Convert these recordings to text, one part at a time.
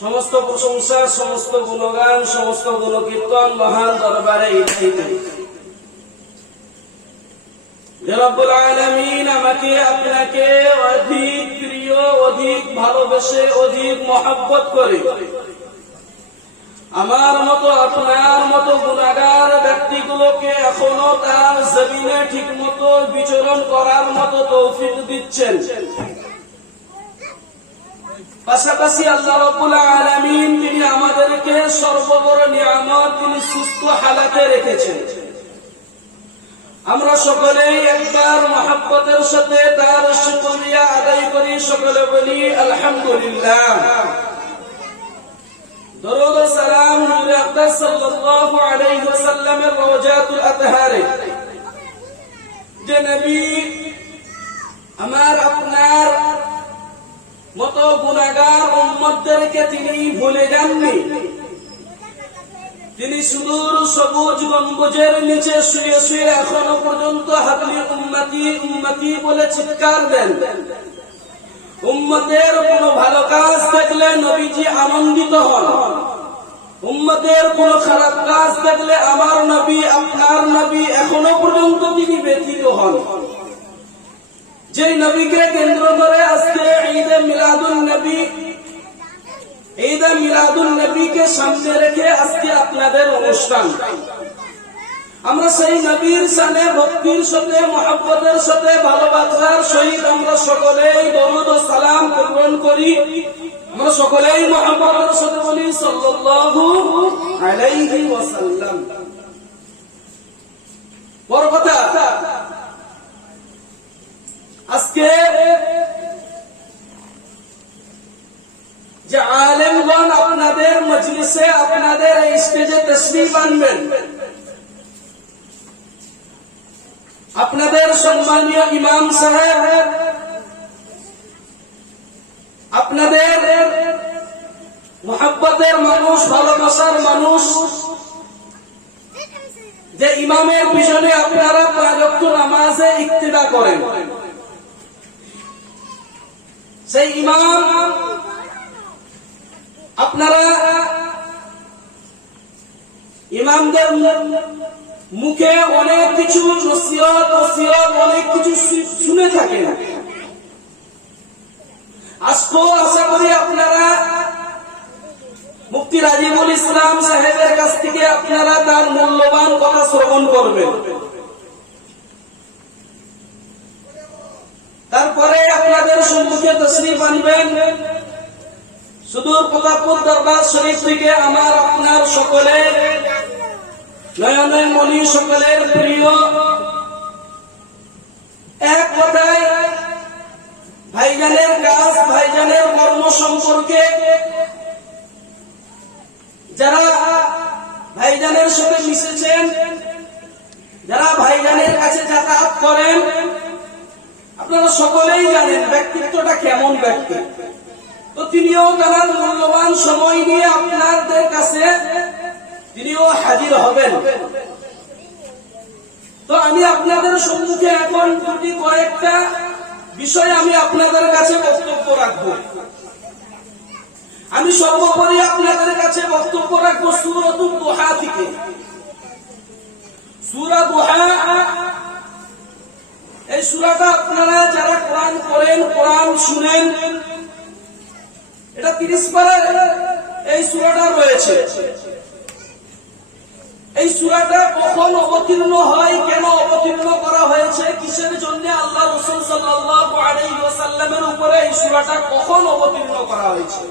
সমস্ত প্রশংসা, সমস্ত গুণগান, সমস্ত গুণকীর্তন মহান দরবারে আমাকে, আপনাকে অধিক প্রিয়, অধিক ভালোবেসে, অধিক মহাব্বত করে, আমার মতো, আপনার মতো গুণাগার এখনও তার জমিনে ঠিক মতো বিচরণ করার মতো তৌফিক দিচ্ছেন। পাশাপাশি আল্লাহ রব্বুল আলামিন তিনি আমাদেরকে সর্ববড় নিয়ামত তিনি সুস্থ হালাতে রেখেছেন। আমরা সকলেই একবার মহাব্বতের সাথে তার শুকরিয়া আদায় করি সকলে বলি, আলহামদুলিল্লাহ। দরুদ সালাম নূর আকদাস সাল্লাল্লাহু আলাইহি ওয়াসাল্লামের রওজাতুল আতহারে। তিনি ভুলে যাননি। তিনি সুদূর সবুজ গম্বুজের নিচে শুয়ে শুয়ে এখনও পর্যন্ত হাবলি উম্মতি উম্মতি বলে চিৎকার দেন। উম্মতের কোন ভালো কাজ দেখলে নবীজি আনন্দিত হন। উম্মতের কোন খারাপ কাজ দেখলে আমার নবী, আপনার নবী এখনও পর্যন্ত তিনি ব্যথিত হন। যে নবীকে কেন্দ্র করে আজকে ঈদে মিলাদুল নবী নবীকে সামনে রেখে আজকে আপনাদের অনুষ্ঠান। আমরা সেই নবীর সানে ভক্তির সাথে, মহাব্বতের সাথে, ভালোবাসার সহিত আমরা সকলেই দরুদ ও সালাম গ্রহণ করি। আমরা সকলেই মহাব্বতের সাথে বলি, সাল্লাল্লাহু আলাইহি ওয়াসাল্লাম। বড় কথা, আজকে যে আলেমগণ আপনাদের মজলিসে আপনাদের এই স্টেজে তসরিফ আনবেন আপনাদের সম্মানীয় ইমাম সাহেব, আপনাদের মোহাব্বতের মানুষ, ভালোবাসার মানুষ, যে ইমামের পিছনে আপনারা পাঁচক্ত নামাজে ইক্তিদা করেন। সেই ইমাম আপনারা ইমামদের মুখে অনেক কিছু অনেক কিছু শুনে থাকেন। আজকেও আশা করি আপনারা মুফতি রাজিবুল ইসলাম সাহেবের কাছ থেকে আপনারা তার মূল্যবান কথা শ্রবণ করবেন। তারপরে আপনাদের সম্মুখে তশরিফ আনবেন। সুদূর প্রতাপপুর দরবার শরীফ থেকে আমার আপনার সকলের নয়নের মণি সকলের প্রিয়, এক কথায় ভাইজানের কাজ, ভাইজানের কর্ম সম্পর্কে যারা ভাইজানের সাথে মিশেছেন, যারা ভাইজানের কাছে যাতায়াত করেন, আপনারা সকলেই জানেন ব্যক্তিত্বটা কেমন ব্যক্তি। তো তিনিও তার মূল্যবান সময় নিয়ে আপনাদের কাছে তিনিও হাজির হবেন। তো আমি আপনাদের সম্মুখে এখন দুটি কয়েকটা বিষয় আমি আপনাদের কাছে বক্তব্য রাখব। আমি সর্বোপরি আপনাদের কাছে বক্তব্য রাখব সুরতুল দোহা থেকে। সুরা দোহা, এই সুরাটা আপনারা যারা কোরআন করেন কোরআন শুনেন এটা তিরিশ পারার এই সুরাটা রয়েছে। এই সুরাটা কখন অবতীর্ণ হয়, কেন অবতীর্ণ করা হয়েছে, কিসের জন্য আল্লাহ রসুল সাল্লাল্লাহু উপরে এই সুরাটা কখন অবতীর্ণ করা হয়েছে?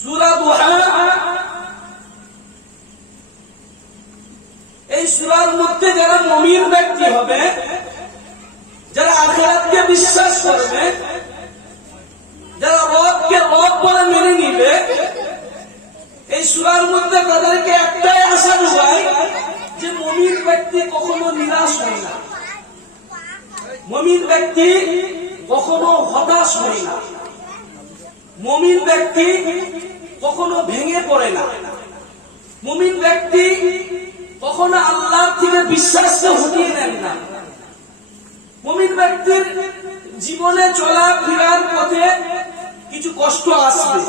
সূরা এই সূরার মধ্যে যারা মুমিন ব্যক্তি হবে, যারা আখিরাতকে বিশ্বাস করবে রব বলে মেনে নিবে। এই সুরার মধ্যে তাদেরকে একটাই আশা ঢুকায় যে মমিন ব্যক্তি কখনো নিরাশ হয় না। মমিন ব্যক্তি কখনো হতাশ হয় না। মমিন ব্যক্তি কখনো ভেঙে পড়ে না। মমিন ব্যক্তি কখনো আল্লাহ থেকে বিশ্বাসকে হটিয়ে নেন না। মমিন ব্যক্তির জীবনে চলা ফেরার পথে কিছু কষ্ট আসবে